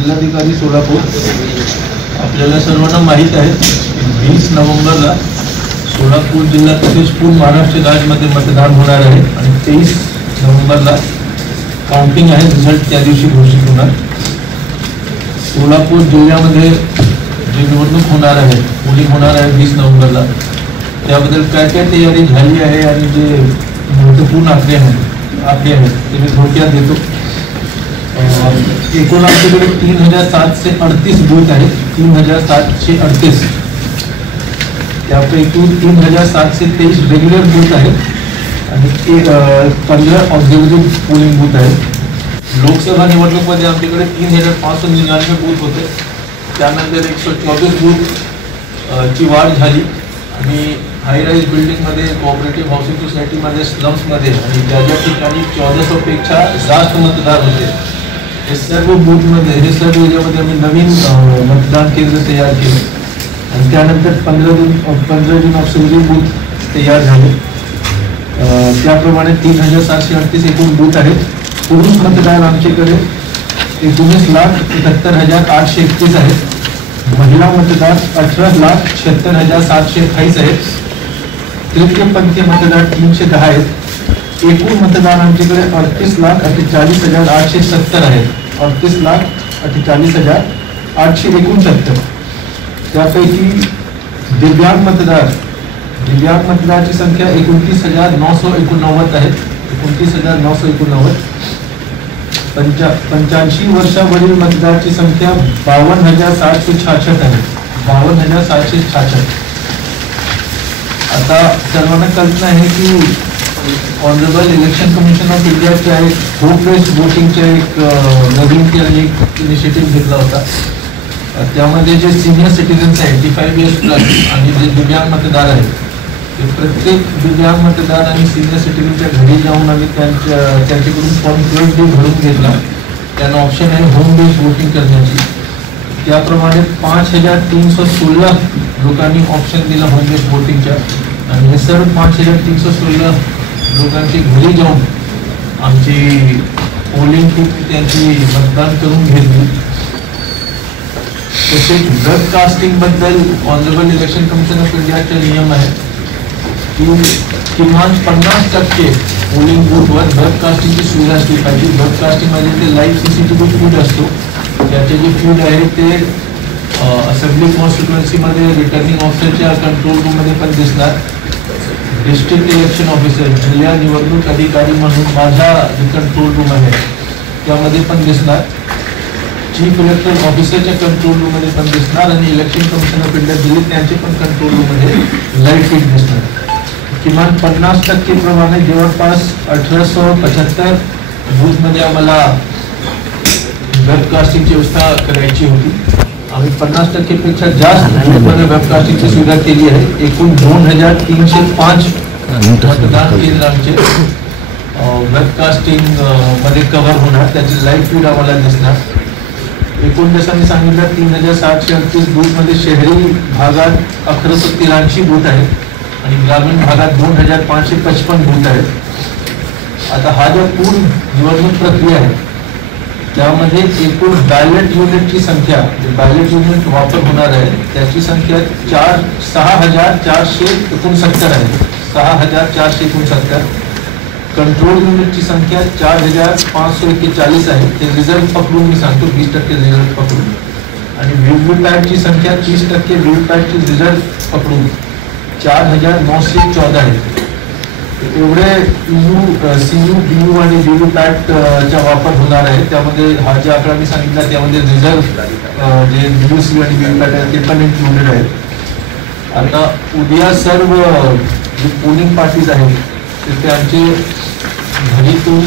जिल्हाधिकारी सोलापूर. आपल्याला सर्वांना माहीत आहे 20 नोव्हेंबरला सोलापूर जिल्हा तसेच पूर्ण महाराष्ट्र राज्यामध्ये मतदान होणार आहे आणि 23 नोव्हेंबरला काउंटिंग आहे. रिझल्ट त्या दिवशी घोषित होणार. सोलापूर जिल्ह्यामध्ये जी निवडणूक होणार आहे, पोलिंग होणार आहे 20 नोव्हेंबरला, त्याबद्दल काय काय तयारी झाली आहे आणि जे महत्त्वपूर्ण आकडे आहेत ते मी थोडक्यात देतो. एकूण आमच्याकडे 3738 बूथ आहेत. 3738 त्यापैकी 3723 रेग्युलर बूथ आहेत आणि 15 ऑब्झर्वेटिव्ह पोलिंग बूथ आहेत. लोकसभा निवडणुकीमध्ये आमच्याकडे 3599 बूथ होते. त्यानंतर 124 बूथ ची वाढ झाली आणि हाय राईज बिल्डिंगमध्ये, कोऑपरेटिव्ह हाऊसिंग सोसायटीमध्ये, स्लम्समध्ये आणि ज्या ज्या ठिकाणी 1400पेक्षा जास्त मतदार होते हे सर्व बूथमध्ये, हे सर्व एरियामध्ये आम्ही नवीन मतदान केंद्र तयार केले आणि त्यानंतर 15 जून ऑब्झर्वेटिव्ह बूथ तयार झाले. त्याप्रमाणे 3738 एकूण बूथ आहेत. पुरुष मतदार आमच्याकडे 19,78,831 आहेत. महिला मतदार 18,76,728 आहेत. तृतीयपंथीय मतदार 310 आहेत. एकूण मतदार आमच्याकडे 38,48,870 आहेत. 38,48,869. त्यापैकी दिव्यांग मतदाराची संख्या 29,989 आहे. 29,989. 85 वर्षावरील मतदाराची संख्या 52,766 आहे. 52,766. आता सर्वांना कल्पना आहे की ऑनरेबल इलेक्शन कमिशन ऑफ इंडियाच्या एक होम बेस्ड वोटिंगच्या एक नवीन इनिशिएटिव्ह घेतला होता. त्यामध्ये जे सिनियर सिटीजन्स आहेत 85 इयर्स प्लस आणि जे दिव्यांग मतदार आहेत ते प्रत्येक दिव्यांग मतदार आणि सिनियर सिटीजनच्या घरी जाऊन आम्ही त्यांच्याकडून फॉर्म 12 भरून घेतला. त्यांना ऑप्शन आहे होम बेस्ड वोटिंग करण्याची. त्याप्रमाणे 5316 लोकांनी ऑप्शन दिला होम बेस्ड वोटिंगच्या आणि हे सर्व 5316 लोकांची घरी जाऊन आमची पोलिंग त्यांची मतदान करून घेतली. तसेच वेबकास्टिंग बद्दल ऑनरेबल इलेक्शन कमिशन ऑफ इंडियाचा नियम आहे की किमान 50% पोलिंग बूथवर वेबकास्टिंगची सुविधा असली पाहिजे. वेबकास्टिंगमध्ये ते लाईव्ह CCTV फीड असतो. त्याचे जे फीड आहे ते असेंब्ली कॉन्स्टिट्युएन्सीमध्ये रिटर्निंग ऑफिसरच्या कंट्रोल रूममध्ये पण दिसणार. डिस्ट्रिक्ट इलेक्शन ऑफिसर जिल्हा निवडणूक अधिकारी म्हणून माझा जे कंट्रोल रूम आहे त्यामध्ये पण दिसणार. चीफ इलेक्शन ऑफिसरच्या कंट्रोल रूममध्ये पण दिसणार आणि election commission of India Delhi त्यांचे पण कंट्रोल रूममध्ये लाईव्ह फीड दिसणार. किमान 50% प्रमाणे जवळपास 1875 बूथमध्ये आम्हाला वेबकास्टिंगची व्यवस्था करायची होती. आम्ही 50%पेक्षा जास्त बूथमध्ये वेबकास्टिंगची सुविधा केली आहे. एकूण 2305 मतदान केंद्र आमचे वेबकास्टिंग मध्ये कव्हर होणार. त्याची लाईव्ह फीड आम्हाला दिसणार. एकूण जसं मी सांगितलं 3738 बूथमध्ये शहरी भागात 1183 बूथ आहेत आणि ग्रामीण भागात 2555 बूथ आहेत. आता हा जो पूर्ण निवडणूक प्रक्रिया आहे त्यामध्ये एकूण बॅलेट युनिटची संख्या, बॅलेट युनिट वापर होणार आहे त्याची संख्या 6469 आहे. 6469. कंट्रोल युनिटची संख्या 4541 आहे. ते रिझल्ट पकडून मी सांगतो 20% रिझल्ट पकडून. आणि व्हीव्हीपॅटची संख्या 30% व्हीव्हीपॅटची रिझल्ट पकडून 4914 आहे. एवढे CU, BU आणि व्हीव्हीपॅटचा वापर होणार आहे. त्यामध्ये हा जे आकडा मी सांगितला त्यामध्ये रिझल्ट जे CU आणि व्हीव्हीपॅट आहे ते पण इन्क्लुडेड आहेत. आता उद्या सर्व जे पोलिंग पार्टीज आहेत ते त्यांचे घरीतून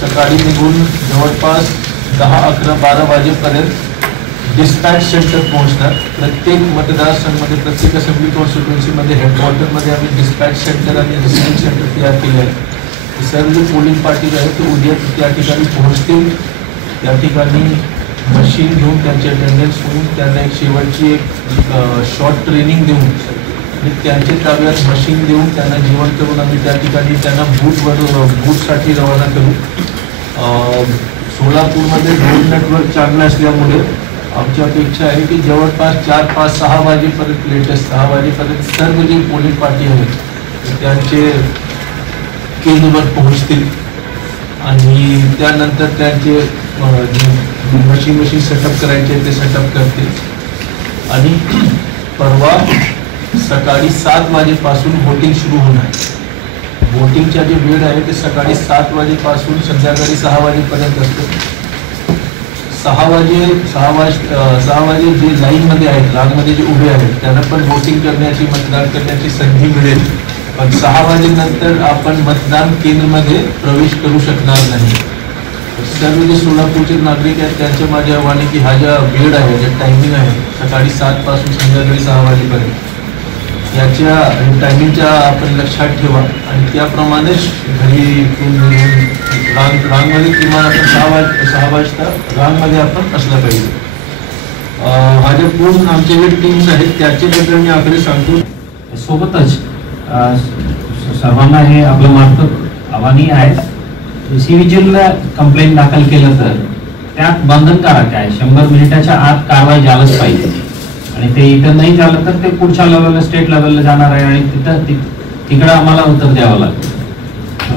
सकाळी निघून जवळपास 10, 11, 12 वाजेपर्यंत डिस्पॅच सेंटर पोहोचणार. प्रत्येक मतदारसंघामध्ये, प्रत्येक असेंब्ली कॉन्स्टिट्युएन्सीमध्ये हेडक्वार्टरमध्ये आम्ही डिस्पॅच सेंटर आणि रिसिव्हिंग सेंटर तयार केले आहे. सर्व जे पोलिंग पार्टीज आहेत ते उद्या त्या ठिकाणी पोहोचतील. त्या ठिकाणी मशीन घेऊन त्यांचे अटेंडन्स होऊन त्यांना एक शेवटची एक शॉर्ट ट्रेनिंग देऊन आणि त्यांचे ताब्यात मशीन देऊन त्यांना जेवण करून आम्ही त्या ठिकाणी त्यांना बूथसाठी रवाना करू. सोलापूरमध्ये रोड नेटवर्क चांगलं असल्यामुळे आमची अपेक्षा आहे की जवळपास 4, 5, 6 वाजेपर्यंत, लेटेस्ट 6 वाजेपर्यंत सर्व जे पोलिंग पार्टी आहेत त्यांचे केंद्रावर पोहोचतील आणि त्यानंतर त्यांचे मशीन सेटअप करायचे ते सेटअप करतील आणि परवा सकाळी 7 वाजेपासून वोटिंग सुरू होणार. वोटिंगच्या जे वेळ आहे ते सकाळी 7 वाजेपासून संध्याकाळी 6 वाजेपर्यंत असतं. 6 वाजे जे लाईनमध्ये आहेत, रांगमध्ये जे उभे आहेत त्यांना पण वोटिंग करण्याची, मतदान करण्याची संधी मिळेल. पण 6 वाजेनंतर आपण मतदान केंद्रामध्ये प्रवेश करू शकणार नाही. सर्व जे सोलापूरचे नागरिक आहेत त्यांच्या माझ्या आव्हान की हा ज्या वेळ आहे, जे टायमिंग आहे सकाळी 7 पासून संध्याकाळी 6 वाजेपर्यंत, याच्या टायमिंगच्या आपण लक्षात ठेवा आणि त्याप्रमाणेच घरी रांगमध्ये किमान आपण 6 वाजता रांगमध्ये आपण असलं पाहिजे. हा जे पूर्ण आमचे जे टीम्स आहेत त्याच्याबद्दल मी आकडे सांगतो. सोबतच सर्वांना हे आपलं मार्फत आव्हानही आहे, सिव्हिजिलला कंप्लेंट दाखल केलं तर त्यात बंधनकारक आहे, 100 मिनिटाच्या आत कारवाई झालंच पाहिजे आणि ते इथं नाही झालं तर ते पुढच्या लेवलला, स्टेट लेवलला जाणार आहे आणि तिकडं आम्हाला उत्तर द्यावं लागतं.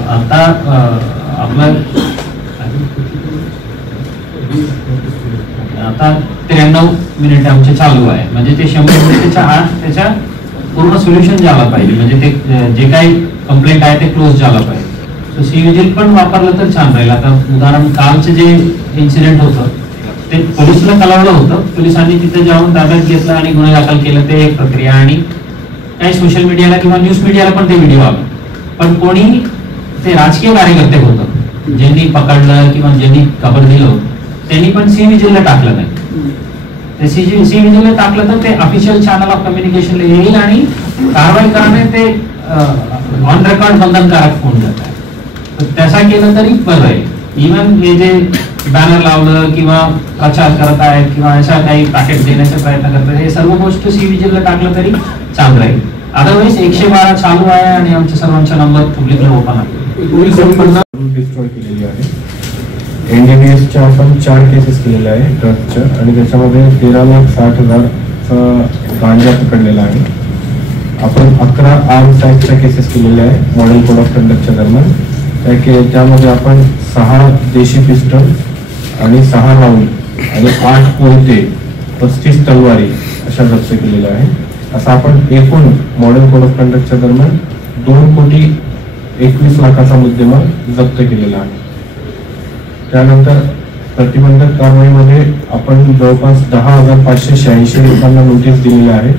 आता आपलं आता 93 मिनिट आमचे चालू आहे, म्हणजे ते 100 मिनिटाच्या आत त्याच्या पूर्ण सोल्युशन झालं पाहिजे, म्हणजे ते जे काही कंप्लेंट आहे ते क्लोज झालं पाहिजे. सो सिव्हिजिल पण वापरलं तर छान राहील. आता उदाहरण कालचं जे इन्सिडेंट होतं ते पोलिसला कळवलं होतं, पोलिसांनी तिथे जाऊन ताब्यात घेतलं आणि गुन्हा दाखल केला, ते एक प्रक्रिया. आणि काही सोशल मीडियाला किंवा न्यूज मीडियाला पण ते व्हिडिओ आले, पण कोणी ते राजकीय कार्यकर्ते होतं ज्यांनी पकडलं किंवा ज्यांनी खबर दिलं त्यांनी पण सिव्हिजिलला टाकलं नाही. ते सिव्हिजिलला टाकलं तर ते ऑफिशियल चॅनल ऑफ कम्युनिकेशनला येईल आणि कारवाई करणे ते ऑन रेकॉर्ड बंधनकारक होऊन जात आहे. तर त्याचा केलं तरी बरं आहे. इव्हन हे जे बॅनर लावलं किंवा प्रचार करत आहेत किंवा अशा काही पॅकेट देण्याचा प्रयत्न करतात, हे सर्व गोष्ट सिव्हिजिलला टाकलं तरी चांगलं राहील. अदरवाईज 112 चालू आहे आणि आमच्या सर्वांचा नंबर पब्लिकला ओपन आहे. डिस्ट्रॉय केलेली आहे. NDPSच्या आपण 4 केसेस केलेल्या आहे ड्रग्सच्या आणि त्याच्यामध्ये 13,60,000चा गांजा पकडलेला आहे. आपण 11 आर्म्स ॲक्टच्या केसेस केलेल्या आहे मॉडेल कोड ऑफ कंडक्टच्या दरम्यान. त्यामध्ये आपण 6 देशी पिस्टल आणि 6 राऊंड आणि 8 कोयते, 35 तलवारी अशा जप्त केलेल्या आहे. असं आपण एकूण मॉडेल कोड ऑफ कंडक्टच्या दरम्यान 2,21,00,000चा मुद्देमाल जप्त केलेला आहे. त्यानंतर प्रतिबंधक कारवाईमध्ये आपण जवळपास 10,586 लोकांना नोटीस दिलेल्या आहे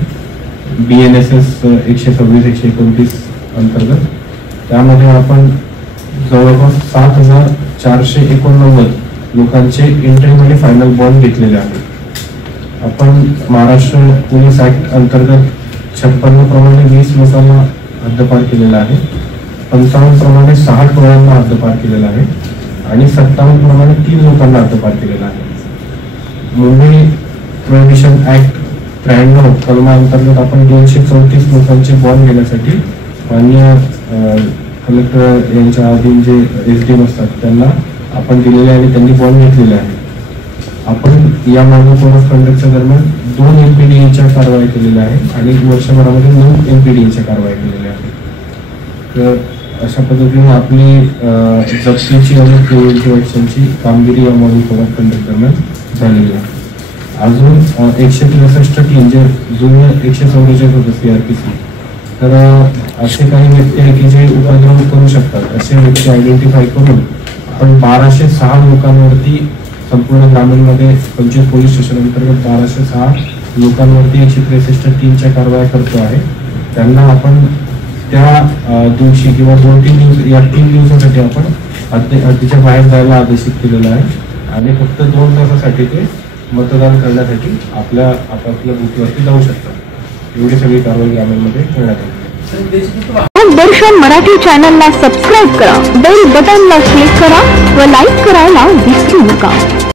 BNSS 126-129 अंतर्गत. त्यामध्ये आपण जवळपास 7,489 लोकांचे इंटरमध्ये फायनल बॉन्ड घेतलेले आहेत. आपण महाराष्ट्र पोलीस ऍक्ट अंतर्गत 56 प्रमाणे 20 लोकांना हद्दपार केलेला आहे, 55 प्रमाणे 6 टोळ्यांना हद्दपार केलेला आहे आणि 57 प्रमाणे 3 लोकांना हद्दपार केलेला आहे. मुंबई प्रोहिबिशन ऍक्ट 93 कलमांतर्गत आपण 234 लोकांचे बॉन्ड घेण्यासाठी माननीय कलेक्टर यांच्या अधीन जे SDM असतात त्यांना आपण दिलेले आणि त्यांनी बॉन्ड घेतलेले आहे. आपण या मॉडेल कोड ऑफ कंडक्टच्या दरम्यान 2 MPDAच्या कारवाई केलेल्या आहे आणि वर्षभरामध्ये 9 MPDAच्या कारवाई केलेल्या आहे. तर अशा पद्धतीने आपली जप्तीची आणि प्रिव्हेंटिव्ह ॲक्शनची कामगिरी या मॉडेल कोड ऑफ कंडक्ट दरम्यान झालेली आहे. अजून 163 टीम जे जुने 144 होतं CRPC, तर असे काही व्यक्ती आहे की जे उपद्रव करू शकतात. असे व्यक्ती आयडेंटिफाय करून आपण 1206 लोकांवरती संपूर्ण ग्रामीणमध्ये 25 पोलीस स्टेशन अंतर्गत 1206 लोकांवरती 163 टीमच्या कारवाया करतो आहे. त्यांना आपण त्या दिवशी किंवा 2-3 दिवस या 3 दिवसासाठी आपण हद्दीच्या बाहेर जायला आदेशित केलेलं आहे आणि फक्त 2 तासासाठी ते मतदान करण्यासाठी आपल्या आपापल्या बूथवरती जाऊ शकतात. एवढी सगळी कारवाई ग्रामीणमध्ये करण्यात आली. दर्शन मराठी चॅनलला सबस्क्राईब करा, बेल बटनला क्लिक करा व लाईक करायला विसरू नका.